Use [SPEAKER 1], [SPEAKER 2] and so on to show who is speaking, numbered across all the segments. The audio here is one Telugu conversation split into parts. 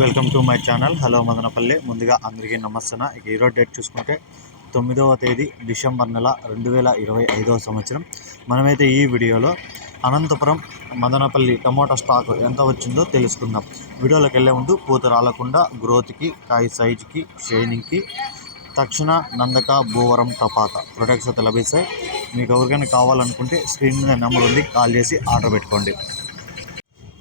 [SPEAKER 1] Welcome to my channel hello Madanapalle ముందుగా అందరికీ నమస్తే ఇక ఈరోజు డేట్ చూసుకుంటే తొమ్మిదవ తేదీ డిసెంబర్ నెల రెండు వేల ఇరవై ఐదవ సంవత్సరం. మనమైతే ఈ వీడియోలో అనంతపురం మదనపల్లి టమోటా స్టాక్ ఎంత వచ్చిందో తెలుసుకుందాం. వీడియోలోకి వెళ్ళే ముందు పూత రాలకుండా గ్రోత్కి కాయ సైజుకి షైనింగ్కి తక్షణ నందక భూవరం టపాక ప్రొడక్ట్స్ అయితే లభిస్తాయి. మీకు ఎవరికైనా కావాలనుకుంటే స్క్రీన్ మీద నెంబర్ ఉంది కాల్ చేసి ఆర్డర్ పెట్టుకోండి.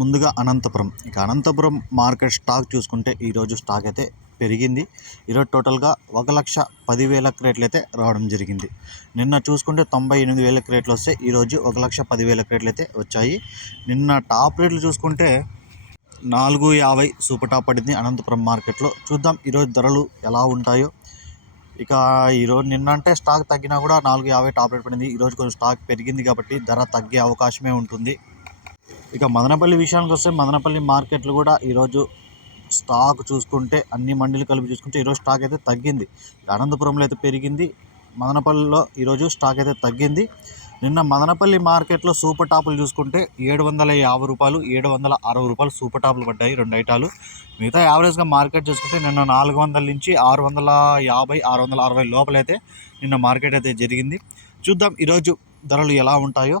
[SPEAKER 1] ముందుగా అనంతపురం. ఇక అనంతపురం మార్కెట్ స్టాక్ చూసుకుంటే ఈరోజు స్టాక్ అయితే పెరిగింది. ఈరోజు టోటల్గా ఒక లక్ష పదివేల క్రేట్లు అయితే రావడం జరిగింది. నిన్న చూసుకుంటే తొంభై ఎనిమిది వేల క్రేట్లు వస్తే ఈరోజు ఒక లక్ష పదివేల క్రేట్లు అయితే వచ్చాయి. నిన్న టాప్ రేట్లు చూసుకుంటే నాలుగు యాభై సూపర్ టాప్ పడింది అనంతపురం మార్కెట్లో. చూద్దాం ఈరోజు ధరలు ఎలా ఉంటాయో. ఇక ఈరోజు నిన్న అంటే స్టాక్ తగ్గినా కూడా నాలుగు యాభై టాప్ రేట్ పడింది. ఈరోజు కొంచెం స్టాక్ పెరిగింది కాబట్టి ధర తగ్గే అవకాశమే ఉంటుంది. ఇక మదనపల్లి విషయానికి వస్తే మదనపల్లి మార్కెట్లు కూడా ఈరోజు స్టాక్ చూసుకుంటే అన్ని మండీలు కలిపి చూసుకుంటే ఈరోజు స్టాక్ అయితే తగ్గింది. అనంతపురంలో అయితే పెరిగింది. మదనపల్లిలో ఈరోజు స్టాక్ అయితే తగ్గింది. నిన్న మదనపల్లి మార్కెట్లో సూపర్ టాపులు చూసుకుంటే ఏడు వందల యాభై రూపాయలు ఏడు వందల అరవై రూపాయలు సూపర్ టాపులు పడ్డాయి రెండు ఐటాలు. మిగతా యావరేజ్గా మార్కెట్ చూసుకుంటే నిన్న నాలుగు వందల నుంచి ఆరు వందల యాభై ఆరు వందల అరవై లోపలైతే నిన్న మార్కెట్ అయితే జరిగింది. చూద్దాం ఈరోజు ధరలు ఎలా ఉంటాయో.